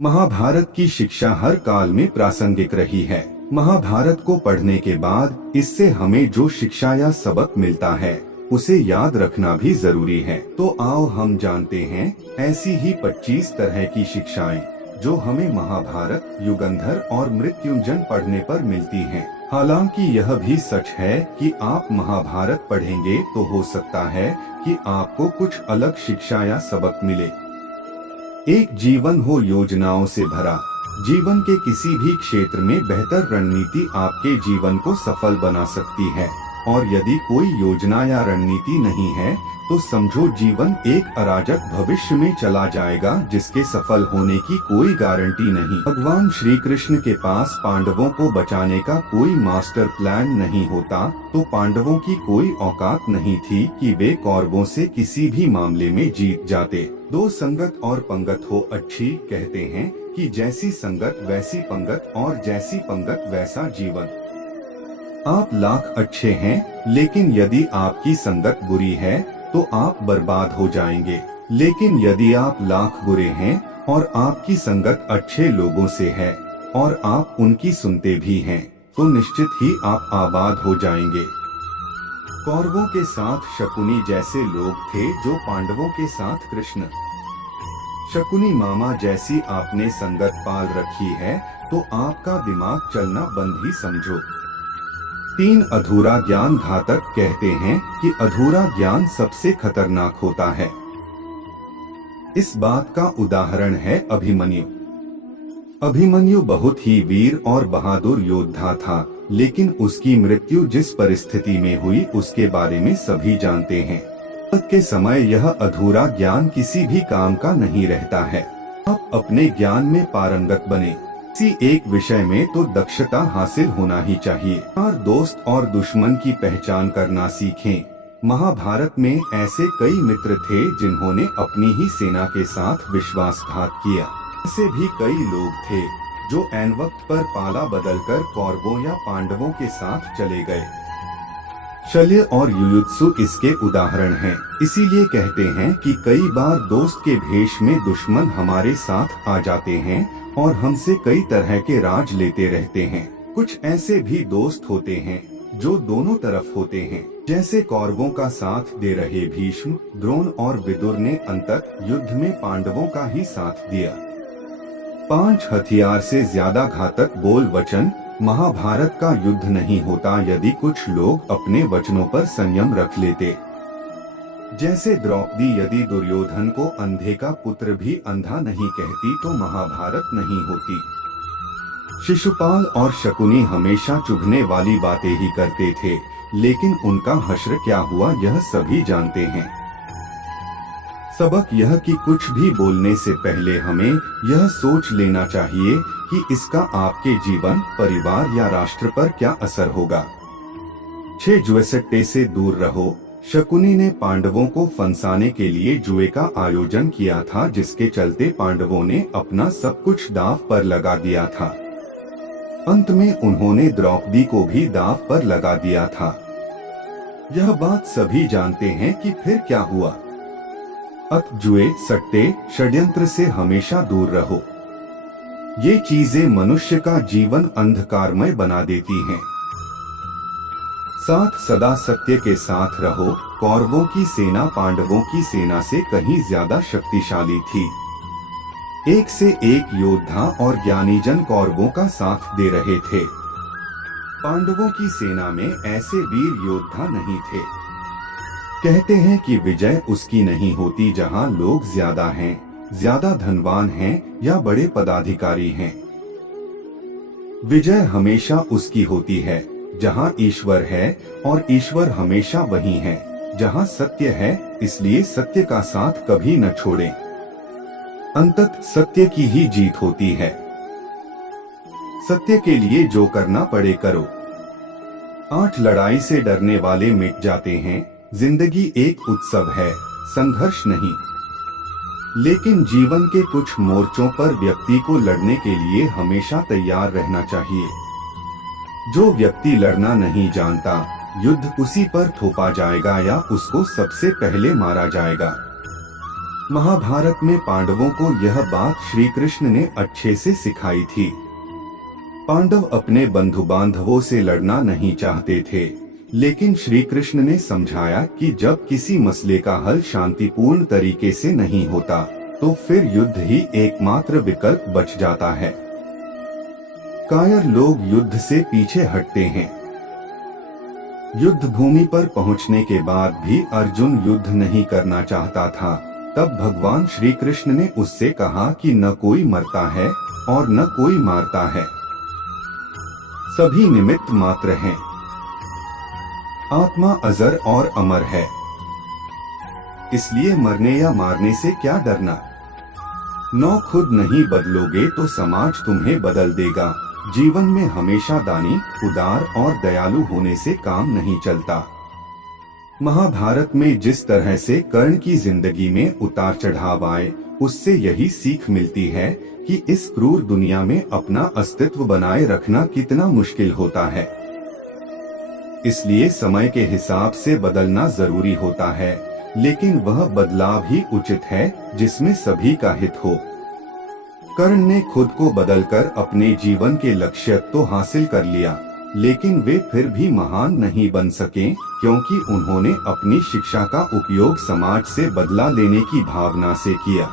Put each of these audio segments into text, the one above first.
महाभारत की शिक्षा हर काल में प्रासंगिक रही है। महाभारत को पढ़ने के बाद इससे हमें जो शिक्षा या सबक मिलता है उसे याद रखना भी जरूरी है। तो आओ हम जानते हैं ऐसी ही 25 तरह की शिक्षाएं जो हमें महाभारत, युगंधर और मृत्युंजय पढ़ने पर मिलती हैं। हालांकि यह भी सच है कि आप महाभारत पढ़ेंगे तो हो सकता है कि आपको कुछ अलग शिक्षा या सबक मिले। एक जीवन हो योजनाओं से भरा। जीवन के किसी भी क्षेत्र में बेहतर रणनीति आपके जीवन को सफल बना सकती है, और यदि कोई योजना या रणनीति नहीं है तो समझो जीवन एक अराजक भविष्य में चला जाएगा जिसके सफल होने की कोई गारंटी नहीं। भगवान श्री कृष्ण के पास पांडवों को बचाने का कोई मास्टर प्लान नहीं होता तो पांडवों की कोई औकात नहीं थी कि वे कौरवों से किसी भी मामले में जीत जाते। दो संगत और पंगत हो अच्छी, कहते हैं कि जैसी संगत वैसी पंगत और जैसी पंगत वैसा जीवन। आप लाख अच्छे हैं लेकिन यदि आपकी संगत बुरी है तो आप बर्बाद हो जाएंगे, लेकिन यदि आप लाख बुरे हैं और आपकी संगत अच्छे लोगों से है और आप उनकी सुनते भी हैं तो निश्चित ही आप आबाद हो जाएंगे। कौरवों के साथ शकुनी जैसे लोग थे जो पांडवों के साथ कृष्ण। शकुनी मामा जैसी आपने संगत पाल रखी है तो आपका दिमाग चलना बंद ही समझो। 3 अधूरा ज्ञान घातक, कहते हैं कि अधूरा ज्ञान सबसे खतरनाक होता है। इस बात का उदाहरण है अभिमन्यु। अभिमन्यु बहुत ही वीर और बहादुर योद्धा था, लेकिन उसकी मृत्यु जिस परिस्थिति में हुई उसके बारे में सभी जानते हैं। के समय यह अधूरा ज्ञान किसी भी काम का नहीं रहता है। आप अपने ज्ञान में पारंगत बने। किसी एक विषय में तो दक्षता हासिल होना ही चाहिए और दोस्त और दुश्मन की पहचान करना सीखें। महाभारत में ऐसे कई मित्र थे जिन्होंने अपनी ही सेना के साथ विश्वासघात किया। ऐसे भी कई लोग थे जो ऐन वक्त पर पाला बदलकर कौरवों या पांडवों के साथ चले गए। शल्य और युयुत्सु इसके उदाहरण हैं। इसीलिए कहते हैं कि कई बार दोस्त के भेष में दुश्मन हमारे साथ आ जाते हैं और हमसे कई तरह के राज लेते रहते हैं। कुछ ऐसे भी दोस्त होते हैं जो दोनों तरफ होते हैं, जैसे कौरवों का साथ दे रहे भीष्म, द्रोण और विदुर ने अंतत युद्ध में पांडवों का ही साथ दिया। 5 हथियार से ज्यादा घातक बोल वचन। महाभारत का युद्ध नहीं होता यदि कुछ लोग अपने वचनों पर संयम रख लेते। जैसे द्रौपदी यदि दुर्योधन को अंधे का पुत्र भी अंधा नहीं कहती तो महाभारत नहीं होती। शिशुपाल और शकुनी हमेशा चुभने वाली बातें ही करते थे, लेकिन उनका हश्र क्या हुआ यह सभी जानते हैं। सबक यह कि कुछ भी बोलने से पहले हमें यह सोच लेना चाहिए कि इसका आपके जीवन, परिवार या राष्ट्र पर क्या असर होगा। 6 जुएसट्टे से दूर रहो। शकुनी ने पांडवों को फंसाने के लिए जुए का आयोजन किया था, जिसके चलते पांडवों ने अपना सब कुछ दांव पर लगा दिया था। अंत में उन्होंने द्रौपदी को भी दांव पर लगा दिया था। यह बात सभी जानते हैं कि फिर क्या हुआ। जुए, सट्टे, षड्यंत्र से हमेशा दूर रहो। ये चीजें मनुष्य का जीवन अंधकारमय बना देती हैं। साथ सदा सत्य के साथ रहो। कौरवों की सेना पांडवों की सेना से कहीं ज्यादा शक्तिशाली थी। एक से एक योद्धा और ज्ञानीजन कौरवों का साथ दे रहे थे। पांडवों की सेना में ऐसे वीर योद्धा नहीं थे। कहते हैं कि विजय उसकी नहीं होती जहां लोग ज्यादा हैं, ज्यादा धनवान हैं या बड़े पदाधिकारी हैं। विजय हमेशा उसकी होती है जहां ईश्वर है, और ईश्वर हमेशा वही है जहां सत्य है। इसलिए सत्य का साथ कभी न छोड़ें। अंतत सत्य की ही जीत होती है। सत्य के लिए जो करना पड़े करो। 8 लड़ाई से डरने वाले मिट जाते हैं। जिंदगी एक उत्सव है, संघर्ष नहीं। लेकिन जीवन के कुछ मोर्चों पर व्यक्ति को लड़ने के लिए हमेशा तैयार रहना चाहिए। जो व्यक्ति लड़ना नहीं जानता, युद्ध उसी पर थोपा जाएगा या उसको सबसे पहले मारा जाएगा। महाभारत में पांडवों को यह बात श्री कृष्ण ने अच्छे से सिखाई थी। पांडव अपने बंधु बांधवों से लड़ना नहीं चाहते थे, लेकिन श्री कृष्ण ने समझाया कि जब किसी मसले का हल शांतिपूर्ण तरीके से नहीं होता, तो फिर युद्ध ही एकमात्र विकल्प बच जाता है। कायर लोग युद्ध से पीछे हटते हैं। युद्ध भूमि पर पहुंचने के बाद भी अर्जुन युद्ध नहीं करना चाहता था। तब भगवान श्री कृष्ण ने उससे कहा कि न कोई मरता है और न कोई मारता है, सभी निमित्त मात्र हैं। आत्मा अजर और अमर है, इसलिए मरने या मारने से क्या डरना। नौ खुद नहीं बदलोगे तो समाज तुम्हें बदल देगा। जीवन में हमेशा दानी, उदार और दयालु होने से काम नहीं चलता। महाभारत में जिस तरह से कर्ण की जिंदगी में उतार चढ़ाव आए, उससे यही सीख मिलती है कि इस क्रूर दुनिया में अपना अस्तित्व बनाए रखना कितना मुश्किल होता है। इसलिए समय के हिसाब से बदलना जरूरी होता है, लेकिन वह बदलाव ही उचित है जिसमें सभी का हित हो। कर्ण ने खुद को बदलकर अपने जीवन के लक्ष्य तो हासिल कर लिया, लेकिन वे फिर भी महान नहीं बन सके, क्योंकि उन्होंने अपनी शिक्षा का उपयोग समाज से बदला लेने की भावना से किया।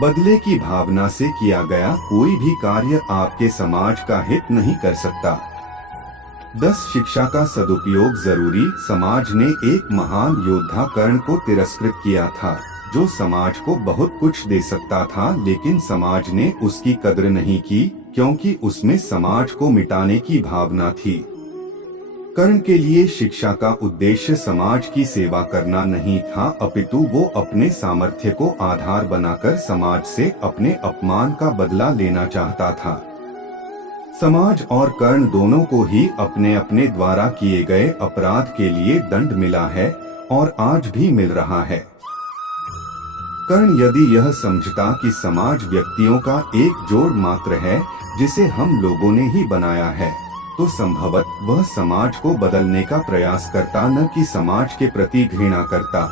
बदले की भावना से किया गया कोई भी कार्य आपके समाज का हित नहीं कर सकता। 10 शिक्षा का सदुपयोग जरूरी। समाज ने एक महान योद्धा कर्ण को तिरस्कृत किया था, जो समाज को बहुत कुछ दे सकता था, लेकिन समाज ने उसकी कद्र नहीं की, क्योंकि उसमें समाज को मिटाने की भावना थी। कर्ण के लिए शिक्षा का उद्देश्य समाज की सेवा करना नहीं था, अपितु वो अपने सामर्थ्य को आधार बनाकर समाज से अपने अपमान का बदला लेना चाहता था। समाज और कर्ण दोनों को ही अपने अपने द्वारा किए गए अपराध के लिए दंड मिला है और आज भी मिल रहा है। कर्ण यदि यह समझता कि समाज व्यक्तियों का एक जोड़ मात्र है जिसे हम लोगों ने ही बनाया है, तो संभवतः वह समाज को बदलने का प्रयास करता, न कि समाज के प्रति घृणा करता।